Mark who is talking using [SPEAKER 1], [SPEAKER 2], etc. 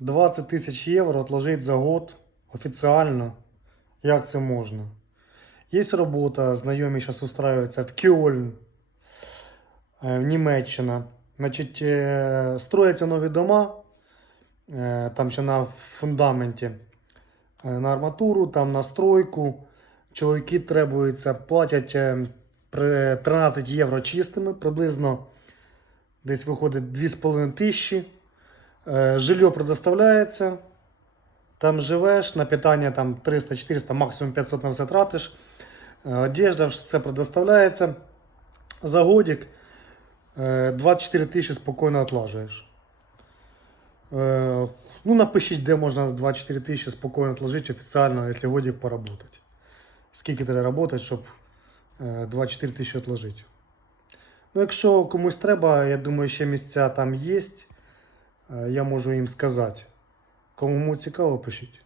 [SPEAKER 1] 20 тисяч євро відложити за год офіціально. Як це можна? Є робота, знайомі зараз устраюються в Кьольн, е, в Німеччина. Значить, е, строяться нові дома, е, там ще на фундаменті, на арматуру, там на стройку. Чоловіки требуються, платять е, 13 євро чистими, приблизно десь виходить 2,5 тисячі. Е, Жилье предоставляється. Там живеш, на питання там 300-400, максимум 500 на все тратиш. Е, Одежда, все предоставляється. За годик е, 24 тисячі спокійно отлажуєш. Е, Ну, напишіть, де можна 24 тисячі спокійно отложити офіційно, якщо годик поработати. Скільки треба працювати, щоб е, 24 тисячі отложити. Ну, якщо комусь треба, я думаю, ще місця там є. Е, Я можу їм сказати. Кому цікаво, пишіть.